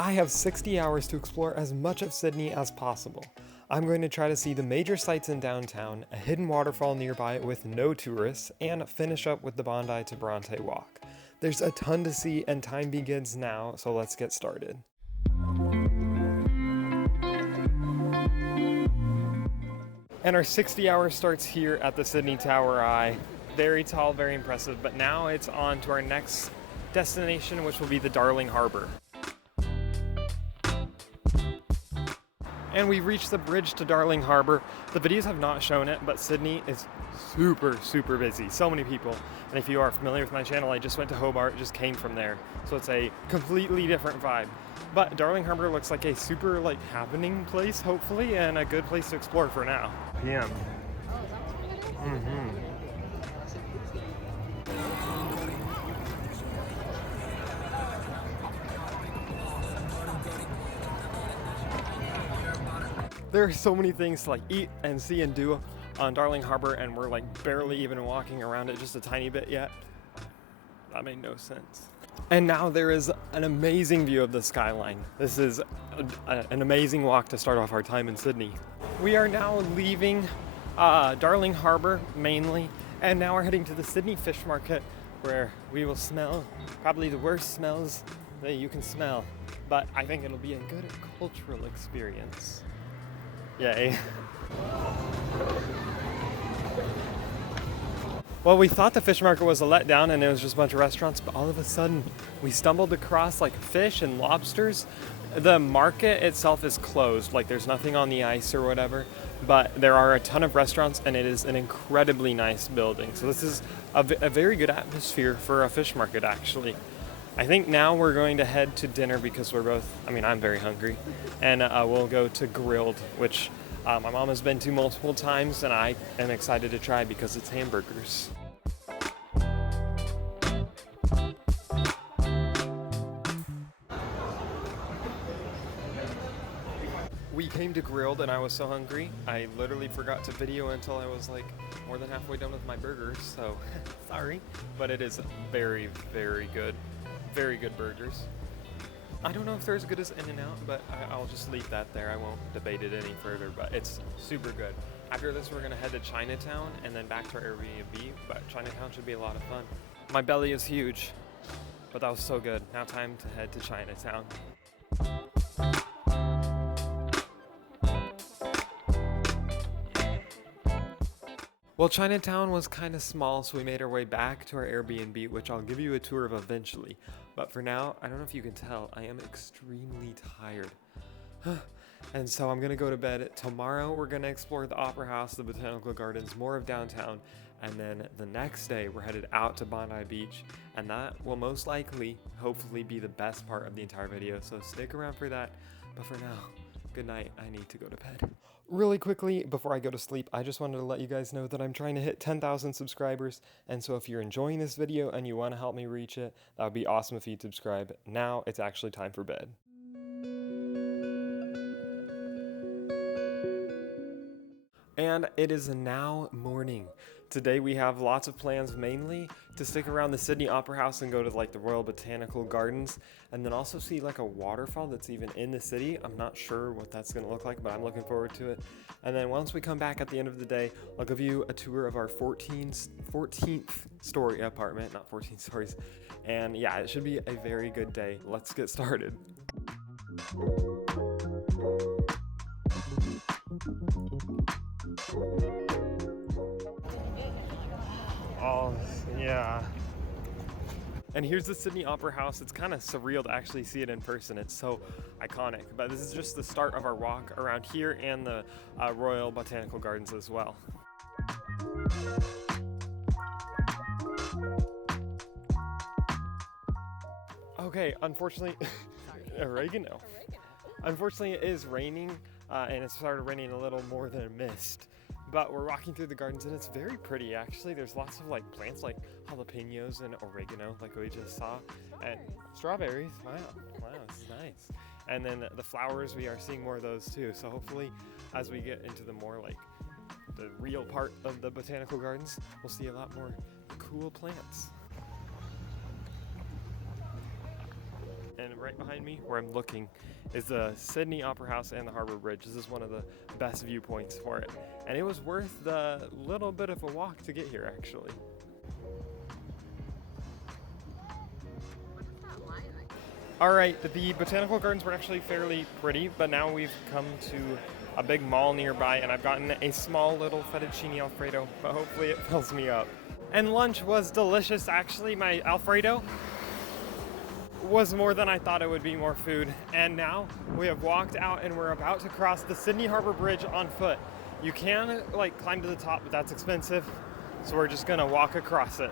I have 60 hours to explore as much of Sydney as possible. I'm going to try to see the major sites in downtown, a hidden waterfall nearby with no tourists, and finish up with the Bondi to Bronte walk. There's a ton to see and time begins now, so let's get started. And our 60 hours starts here at the Sydney Tower Eye. Very tall, very impressive, but now it's on to our next destination, which will be the Darling Harbour. And we reached the bridge to Darling Harbour. The videos have not shown it, but Sydney is super busy. So many people. And if you are familiar with my channel, I just went to Hobart, just came from there. So it's a completely different vibe. But Darling Harbour looks like a super happening place, hopefully, and a good place to explore for now. PM. There are so many things to eat and see and do on Darling Harbour, and we're barely even walking around it just a tiny bit yet. That made no sense. And now there is an amazing view of the skyline. This is an amazing walk to start off our time in Sydney. We are now leaving Darling Harbour mainly, and now we're heading to the Sydney Fish Market, where we will smell probably the worst smells that you can smell, but I think it'll be a good cultural experience. Yay. Well, we thought the fish market was a letdown and it was just a bunch of restaurants, but all of a sudden we stumbled across fish and lobsters. The market itself is closed, there's nothing on the ice or whatever, but there are a ton of restaurants and it is an incredibly nice building. So this is a very good atmosphere for a fish market, actually. I think now we're going to head to dinner because we're both, I'm very hungry, and we'll go to Grilled, which my mom has been to multiple times and I am excited to try because it's hamburgers. We came to Grilled and I was so hungry, I literally forgot to video until I was more than halfway done with my burgers, so sorry, but it is very good. Very good burgers. I don't know if they're as good as In-N-Out, but I'll just leave that there. I won't debate it any further, but it's super good. After this, we're gonna head to Chinatown and then back to our Airbnb, but Chinatown should be a lot of fun. My belly is huge, but that was so good. Now time to head to Chinatown. Well, Chinatown was kind of small, so we made our way back to our Airbnb, which I'll give you a tour of eventually. But for now, I don't know if you can tell, I am extremely tired. And so I'm gonna go to bed. Tomorrow, we're gonna explore the Opera House, the Botanical Gardens, more of downtown. And then the next day, we're headed out to Bondi Beach. And that will most likely, hopefully, be the best part of the entire video. So stick around for that. But for now, good night. I need to go to bed. Really quickly, before I go to sleep, I just wanted to let you guys know that I'm trying to hit 10,000 subscribers, and so if you're enjoying this video and you want to help me reach it, that would be awesome if you'd subscribe. Now it's actually time for bed. And it is now morning. Today we have lots of plans, mainly to stick around the Sydney Opera House and go to the Royal Botanical Gardens, and then also see a waterfall that's even in the city. I'm not sure what that's gonna look like, but I'm looking forward to it. And then once we come back at the end of the day, I'll give you a tour of our 14th story apartment, not 14 stories. And yeah, it should be a very good day. Let's get started. Oh, yeah. And here's the Sydney Opera House. It's kind of surreal to actually see it in person. It's so iconic. But this is just the start of our walk around here and the Royal Botanical Gardens as well. Okay, unfortunately, oregano. Unfortunately, it is raining, and it started raining a little more than a mist. But we're walking through the gardens and it's very pretty, actually. There's lots of plants like jalapenos and oregano, like we just saw, and strawberries. Wow, it's nice. And then the flowers, we are seeing more of those too. So hopefully, as we get into the more the real part of the botanical gardens, we'll see a lot more cool plants. And right behind me, where I'm looking, is the Sydney Opera House and the Harbour Bridge. This is one of the best viewpoints for it. And it was worth the little bit of a walk to get here, actually. All right, the botanical gardens were actually fairly pretty, but now we've come to a big mall nearby, and I've gotten a small little fettuccine Alfredo, but hopefully it fills me up. And lunch was delicious, actually. My Alfredo was more than I thought it would be, more food. And now we have walked out and we're about to cross the Sydney Harbour Bridge on foot. You can like climb to the top, but that's expensive. So we're just gonna walk across it.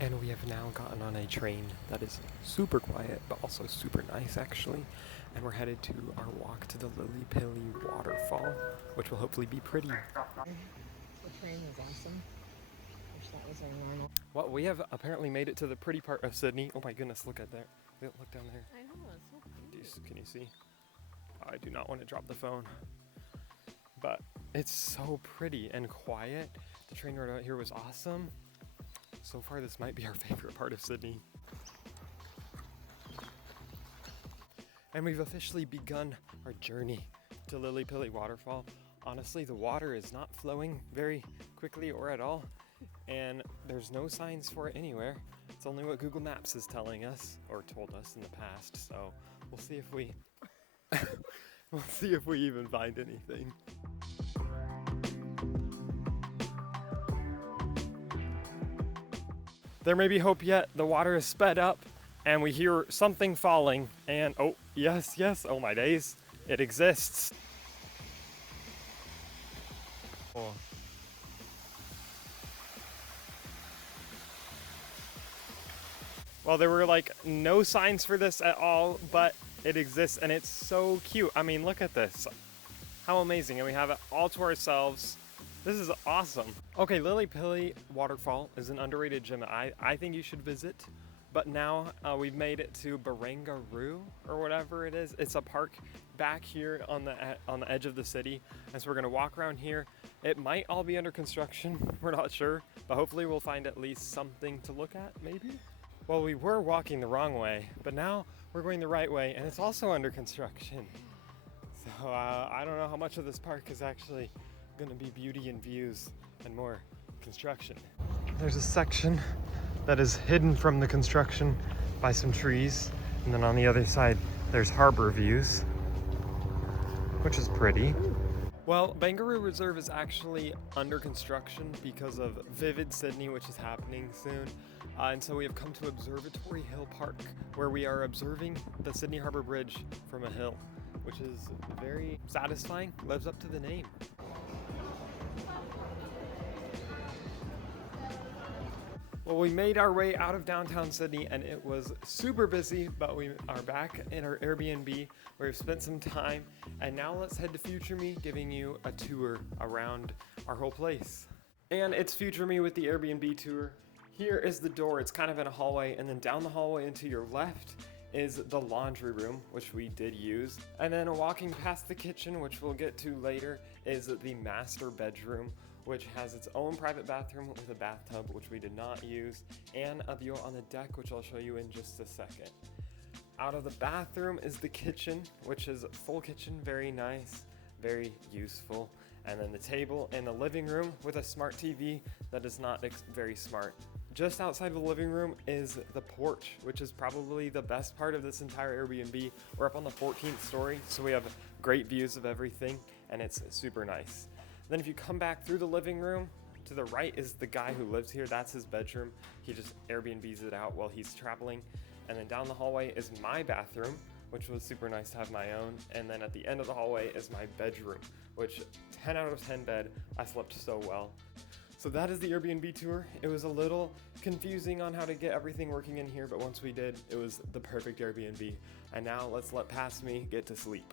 And we have now gotten on a train that is super quiet, but also super nice actually. And we're headed to our walk to the Lily Pilly Waterfall, which will hopefully be pretty. The train was awesome. Wish that was our normal. Well, we have apparently made it to the pretty part of Sydney. Oh my goodness, look at that. Look down there. I know, it's so pretty. Can you see? I do not want to drop the phone. But it's so pretty and quiet. The train ride out here was awesome. So far, this might be our favorite part of Sydney. And we've officially begun our journey to Lily Pilly Waterfall. Honestly, the water is not flowing very quickly or at all, and there's no signs for it anywhere. It's only what Google Maps is telling us, or told us in the past, so we'll see if we we'll see if we even find anything. There may be hope yet. The water is sped up and we hear something falling, and oh, yes, oh my days, it exists. Oh. Well, there were like no signs for this at all, but it exists and it's so cute. I mean, look at this. How amazing. And we have it all to ourselves. This is awesome. Okay, Lily Pilly Waterfall is an underrated gym I think you should visit. But now we've made it to Barangaroo or whatever it is. It's a park back here on the edge of the city. And so we're gonna walk around here. It might all be under construction, we're not sure, but hopefully we'll find at least something to look at, maybe? Well, we were walking the wrong way, but now we're going the right way, and it's also under construction. So I don't know how much of this park is actually gonna be beauty and views and more construction. There's a section that is hidden from the construction by some trees, and then on the other side there's harbor views, which is pretty. Well, Barangaroo Reserve is actually under construction because of Vivid Sydney, which is happening soon. And so we have come to Observatory Hill Park, where we are observing the Sydney Harbour Bridge from a hill, which is very satisfying, lives up to the name. Well, we made our way out of downtown Sydney and it was super busy, but we are back in our Airbnb where we've spent some time, and now let's head to Future Me, giving you a tour around our whole place. And it's Future Me with the Airbnb Tour. Here is the door. It's kind of in a hallway, and then down the hallway and to your left is the laundry room, which we did use. And then walking past the kitchen, which we'll get to later, is the master bedroom, which has its own private bathroom with a bathtub, which we did not use, and a view on the deck, which I'll show you in just a second. Out of the bathroom is the kitchen, which is a full kitchen, very nice, very useful. And then the table in the living room with a smart TV that is not very smart. Just outside of the living room is the porch, which is probably the best part of this entire Airbnb. We're up on the 14th story, so we have great views of everything, and it's super nice. Then if you come back through the living room, to the right is the guy who lives here. That's his bedroom. He just Airbnbs it out while he's traveling. And then down the hallway is my bathroom, which was super nice to have my own. And then at the end of the hallway is my bedroom, which 10 out of 10 bed. I slept so well. So that is the Airbnb tour. It was a little confusing on how to get everything working in here, but once we did, it was the perfect Airbnb. And now let's let past me get to sleep.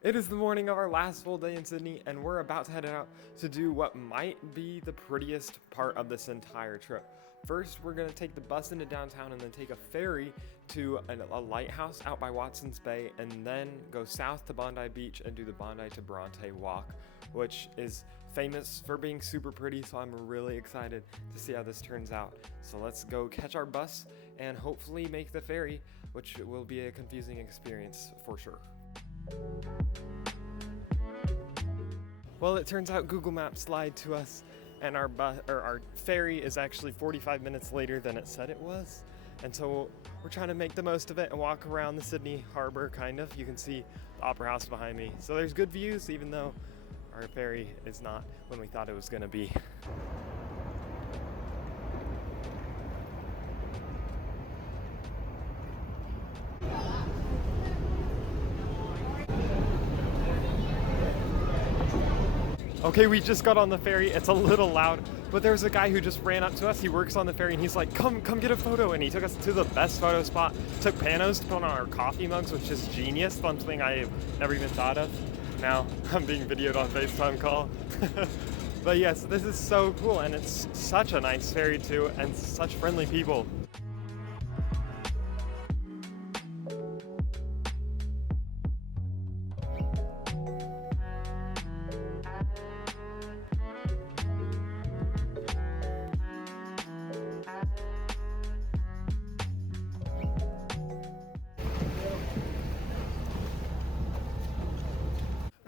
It is the morning of our last full day in Sydney, and we're about to head out to do what might be the prettiest part of this entire trip. First, we're gonna take the bus into downtown and then take a ferry to a lighthouse out by Watson's Bay, and then go south to Bondi Beach and do the Bondi to Bronte walk, which is famous for being super pretty, so I'm really excited to see how this turns out. So let's go catch our bus and hopefully make the ferry, which will be a confusing experience for sure. Well, it turns out Google Maps lied to us, and our ferry is actually 45 minutes later than it said it was. And so we're trying to make the most of it and walk around the Sydney Harbour, kind of. You can see the Opera House behind me. So there's good views, even though our ferry is not when we thought it was gonna be. Okay, we just got on the ferry. It's a little loud, but there's a guy who just ran up to us. He works on the ferry and he's like, come get a photo. And he took us to the best photo spot, took panos to put on our coffee mugs, which is genius, something I've never even thought of. Now I'm being videoed on FaceTime call. But yes, this is so cool, and it's such a nice ferry too, and such friendly people.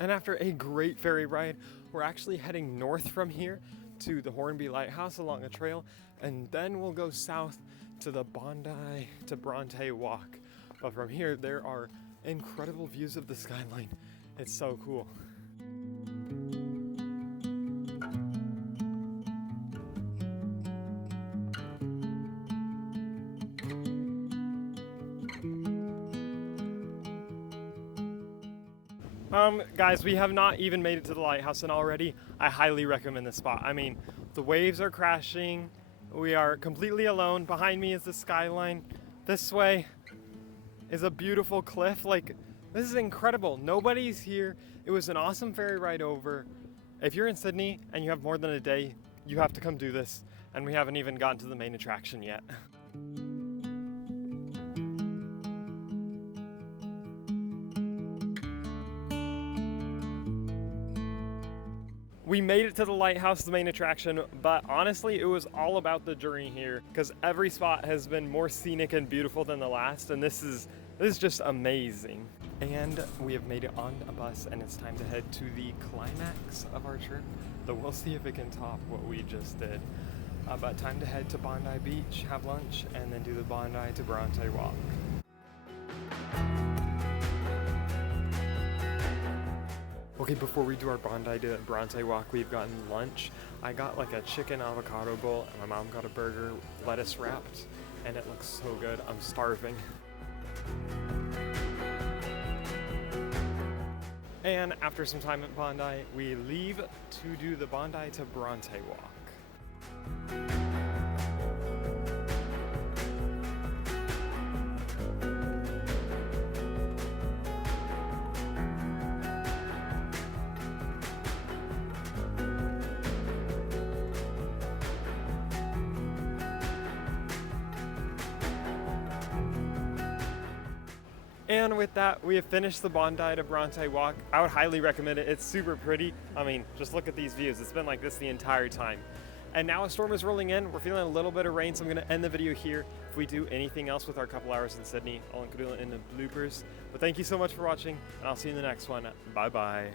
And after a great ferry ride, we're actually heading north from here to the Hornby Lighthouse along a trail, and then we'll go south to the Bondi to Bronte walk. But from here, there are incredible views of the skyline. It's so cool. Guys, we have not even made it to the lighthouse, and already I highly recommend this spot. I mean, the waves are crashing. We are completely alone. Behind me is the skyline. This way is a beautiful cliff. Like, this is incredible. Nobody's here. It was an awesome ferry ride over. If you're in Sydney and you have more than a day, you have to come do this. And we haven't even gotten to the main attraction yet. We made it to the lighthouse, the main attraction, but honestly, it was all about the journey here, because every spot has been more scenic and beautiful than the last, and this is just amazing. And we have made it on a bus, and it's time to head to the climax of our trip, though we'll see if it can top what we just did. But time to head to Bondi Beach, have lunch, and then do the Bondi to Bronte walk. Okay, before we do our Bondi to Bronte walk, we've gotten lunch. I got like a chicken avocado bowl, and my mom got a burger, lettuce wrapped, and it looks so good. I'm starving. And after some time at Bondi, we leave to do the Bondi to Bronte walk. And with that, we have finished the Bondi to Bronte walk. I would highly recommend it. It's super pretty. I mean, just look at these views. It's been like this the entire time. And now a storm is rolling in. We're feeling a little bit of rain, so I'm gonna end the video here. If we do anything else with our couple hours in Sydney, I'll include it in the bloopers. But thank you so much for watching, and I'll see you in the next one. Bye-bye.